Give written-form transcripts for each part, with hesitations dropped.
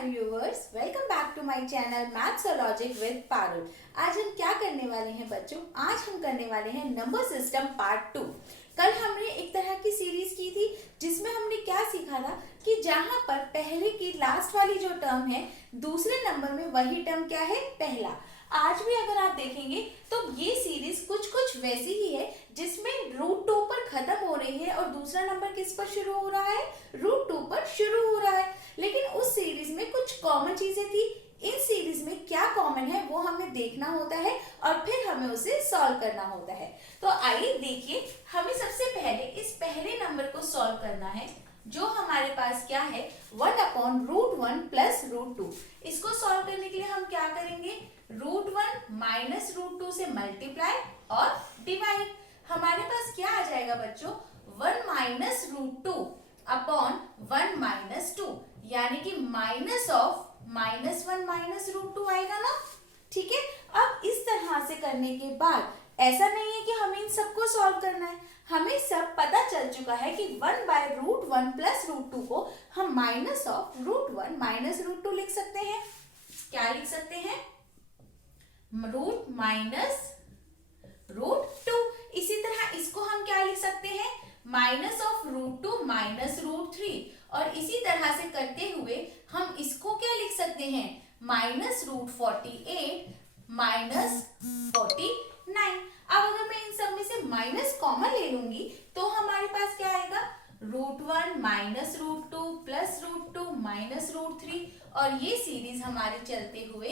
My viewers, welcome back to my channel maths और logic with Parul. आज हम क्या करने वाले हैं बच्चों? आज हम करने वाले हैं नंबर सिस्टम पार्ट 2। कल हमने एक तरह की सीरीज की थी जिसमें हमने क्या सीखा था कि जहां पर पहले की लास्ट वाली जो टर्म है दूसरे नंबर में वही टर्म क्या है, पहला। आज भी अगर आप देखेंगे तो ये सीरीज कुछ कुछ वैसी ही है जिसमें √2 पर खत्म हो रही है और दूसरा नंबर किस पर शुरू हो रहा है, √2 पर शुरू हो रहा है। लेकिन उस सीरीज में कुछ कॉमन चीजें थी। इन सीरीज में क्या कॉमन है वो हमें देखना होता है और फिर हमें उसे सॉल्व करना होता है। तो आइए देखिए, हमें सबसे पहले इस पहले नंबर को सॉल्व करना है जो हमारे पास क्या है, 1/√1 प्लस √2। इसको सॉल्व करने के लिए हम क्या करेंगे, √1 माइनस √2 से मल्टीप्लाई और डिवाइड। हमारे पास क्या आ जाएगा बच्चों, 1 माइनस √2 अपॉन 1 माइनस 2, यानी कि माइनस ऑफ -1 माइनस √2 आएगा ना। ठीक है, अब इस तरह से करने के बाद ऐसा नहीं है कि हमें इन सबको सॉल्व करना है, हमें सब पता चल चुका है कि 1/√1 प्लस √2 को हम माइनस ऑफ √1 माइनस √2 लिख सकते हैं। क्या लिख सकते हैं, रूट माइनस √2। इसी तरह इसको हम क्या लिख सकते हैं, माइनस ऑफ √2 माइनस √3। और इसी तरह से करते हुए हम इसको क्या लिख सकते हैं, माइनस √48 माइनस 49। अब अगर मैं इन सब में से माइनस कॉमन ले लूंगी तो हमारे पास क्या आएगा, √1 माइनस √2 प्लस √2 माइनस √3। और ये सीरीज हमारे चलते हुए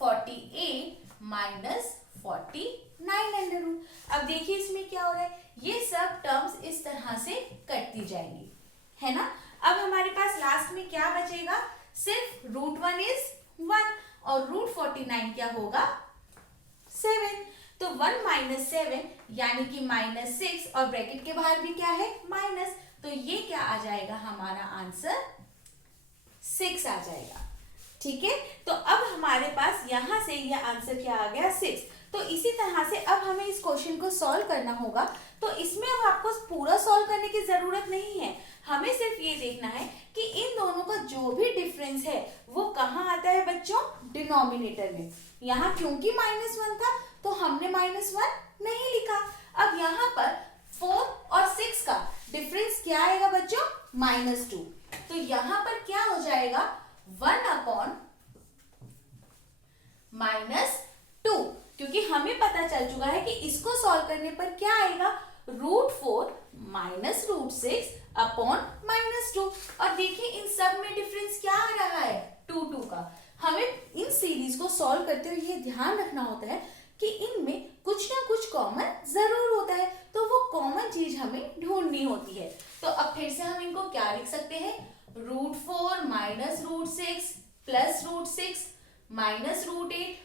48 माइनस 49 अंडर रूट। अब देखिए इसमें क्या हो रहा है, ये सब टर्म्स इस तरह से कटती जाएंगी, है ना। अब हमारे पास लास्ट में क्या बचेगा, सिर्फ √1 इज 1 और √49 क्या होगा, 7। तो 1 माइनस 7 यानी कि -6 और ब्रैकेट के बाहर भी क्या है, माइनस। तो ये क्या आ जाएगा, हमारा आंसर 6 आ जाएगा। ठीक है, तो अब हमारे पास यहां से ये आंसर क्या आ गया, 6। तो इसी तरह से अब हमें इस क्वेश्चन को सॉल्व करना होगा। तो इसमें अब आपको पूरा सॉल्व करने की जरूरत नहीं है, हमें सिर्फ ये देखना है कि इन दोनों का जो भी डिफरेंस है वो कहाँ आता है बच्चों, डिनोमिनेटर में। यहाँ क्योंकि -1 था तो हमने -1 नहीं लिखा। अब यहाँ पर 4 और 6 का डिफरेंस क्या आएगा बच्चों, -2। तो यहाँ पर क्या हो जाएगा, 1/-2, क्योंकि हमें पता चल चुका है कि इसको सॉल्व करने पर क्या आएगा, √4 माइनस √6 अपॉन -2। और देखिए इन सब में डिफरेंस क्या आ रहा है, 2 का। हमें इन सीरीज को सॉल्व करते हुए ये ध्यान रखना होता है कि इनमें कुछ ना कुछ कॉमन जरूर होता है, तो वो कॉमन चीज हमें ढूंढनी होती है। तो अब फिर से हम इनको क्या लिख सकते हैं, √4 minus √6 plus √6 minus √8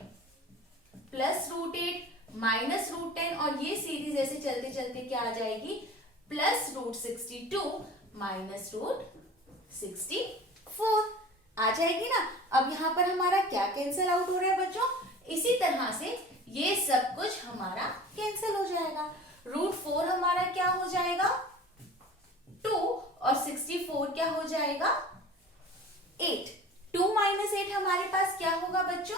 plus √8 minus √10। और ये सीरीज ऐसे चलते चलते क्या आ जाएगी, प्लस √62 माइनस √64 आ जाएगी ना। अब यहाँ पर हमारा क्या कैंसिल आउट हो रहा है बच्चों, इसी तरह से ये सब कुछ हमारा कैंसिल हो जाएगा। √4 हमारा क्या हो जाएगा, 2 और 64 क्या हो जाएगा, 8। 2 माइनस 8 हमारे पास क्या होगा बच्चों,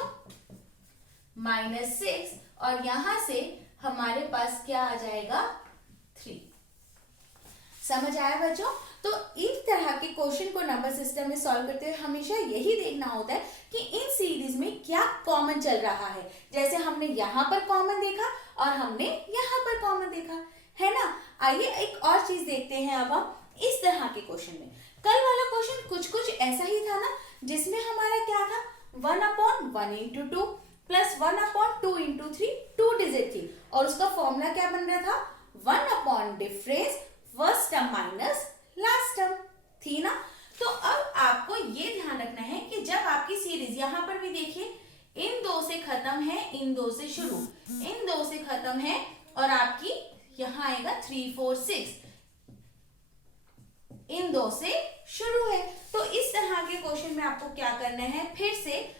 -6। और यहां से हमारे पास क्या आ जाएगा, 3। समझ आया बच्चों। तो इस तरह के क्वेश्चन को नंबर सिस्टम में सॉल्व करते हुए हमेशा यही देखना होता है कि इन सीरीज में क्या कॉमन चल रहा है। जैसे हमने यहाँ पर कॉमन देखा और हमने यहाँ पर कॉमन देखा, है ना। आइए एक और चीज देखते हैं अब हम इस तरह के क्वेश्चन में। कल वाला क्वेश्चन कुछ ऐसा ही था ना, जिसमें हमारा क्या था, 1/1 × 2 प्लस 1/2 × 3, 2 डिजिट थी और उसका फॉर्मूला क्या बन रहा था, 1 difference first term minus last term थी ना। तो अब आपको ये ध्यान रखना है कि जब आपकी सीरीज, यहाँ पर भी देखिए, इन 2 से खत्म है, इन 2 से शुरू, इन 2 से खत्म है और आपकी यहाँ आएगा 3 4 6, इन 2 से शुरू है। तो इस तरह के क्वेश्चन में आपको क्या करना है, फिर से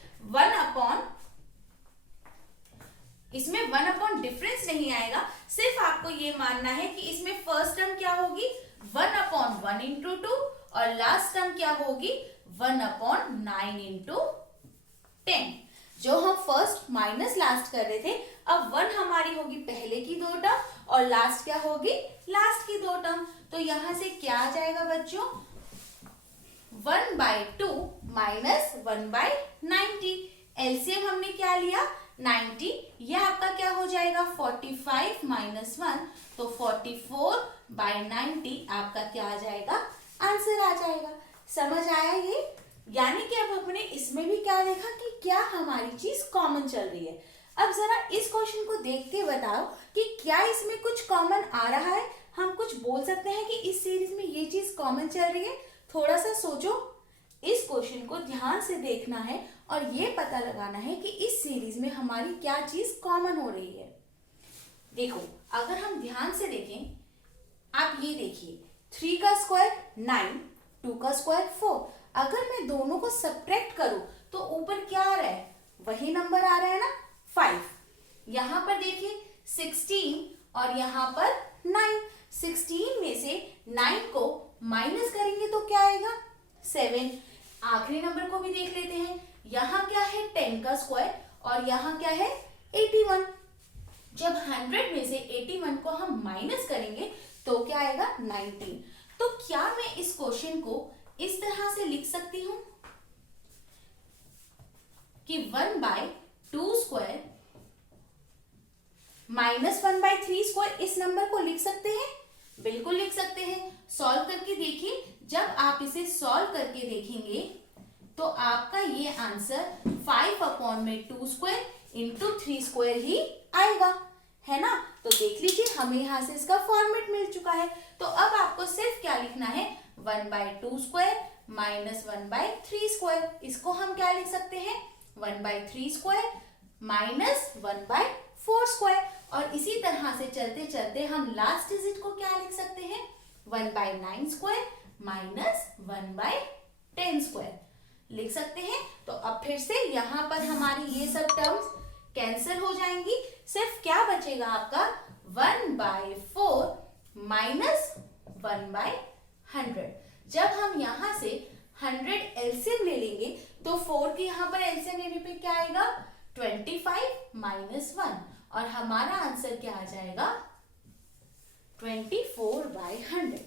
इसमें 1 डिफरेंस नहीं आएगा, सिर्फ आपको ये मानना है कि इसमें फर्स्ट टर्म क्या होगी, 1/1 × 2 और लास्ट टर्म क्या होगी, 1/9 इंटू 10। जो हम फर्स्ट माइनस लास्ट कर रहे थे, अब 1 हमारी होगी पहले की दो टर्म और लास्ट क्या होगी, लास्ट की दो टर्म। तो यहां से क्या आ जाएगा बच्चों, 1/2 माइनस 1/90। एलसीएम हमने क्या लिया, 90। यह आपका क्या हो जाएगा, 45 माइनस 1, तो 44/90 आपका क्या आ जाएगा, आंसर आ जाएगा। समझ आया ये? यानी कि अब हमने इसमें भी क्या देखा कि क्या हमारी चीज कॉमन चल रही है। अब जरा इस क्वेश्चन को देख के बताओ कि क्या इसमें कुछ कॉमन आ रहा है। हम कुछ बोल सकते हैं कि इस सीरीज में ये चीज कॉमन चल रही है। थोड़ा सा सोचो, इस क्वेश्चन को ध्यान से देखना है और ये पता लगाना है कि इस सीरीज में हमारी क्या चीज कॉमन हो रही है। देखो, अगर हम ध्यान से देखें, आप ये देखिए, 3 का स्क्वायर 9, 2 का स्क्वायर 4। अगर मैं दोनों को सब्ट्रैक्ट करूं तो ऊपर क्या आ रहा है, वही नंबर आ रहा है ना, 5। यहां पर देखिए 16 और यहां पर 9। 16 में से 9 को माइनस करेंगे तो क्या आएगा, 7। आखिरी नंबर को भी देख लेते हैं। यहां क्या है, 10 का स्क्वायर और यहां क्या है, 81। जब 100 में से 81 को हम माइनस करेंगे तो क्या आएगा, 19। तो क्या मैं इस क्वेश्चन को इस तरह से लिख सकती हूं कि 1/2 स्क्वायर माइनस 1/3 स्क्वायर, इस नंबर को लिख सकते हैं? बिल्कुल लिख सकते हैं। सॉल्व करके देखिए, जब आप इसे सॉल्व करके देखेंगे तो आपका ये आंसर 5/2 स्क्वायर इंटू 3 स्क्वायर ही आएगा, है ना। तो देख लीजिए, हमें यहां से इसका फॉर्मेट मिल चुका है। तो अब आपको सिर्फ क्या लिखना है, 1/2 स्क्वायर माइनस 1/3 स्क्वायर। इसको हम क्या लिख सकते हैं, 1/3 स्क्वायर माइनस 1/4 स्क्वायर। और इसी तरह से चलते चलते हम लास्ट डिजिट को क्या लिख सकते हैं, 1/9 स्क्वायर माइनस 1/10 स्क्वायर लिख सकते हैं। तो अब फिर से यहाँ पर हमारी ये सब टर्म्स कैंसिल हो जाएंगी। सिर्फ क्या बचेगा आपका, 1/4 माइनस 1/100। जब हम यहां से 100 एलसीएम ले लेंगे तो 4 की यहाँ पर एलसीएम लेने पे क्या आएगा, 25 माइनस 1 और हमारा आंसर क्या आ जाएगा, 24/100।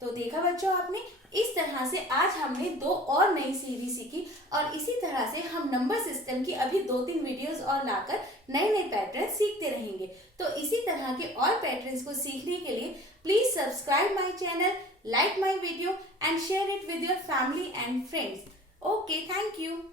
तो देखा बच्चों आपने, इस तरह से आज हमने 2 और नई सीरीज सीखी और इसी तरह से हम नंबर सिस्टम की अभी 2-3 वीडियोस और लाकर नए नए पैटर्न सीखते रहेंगे। तो इसी तरह के और पैटर्न्स को सीखने के लिए please subscribe my channel, like my video and share it with your family and friends. Okay, thank you.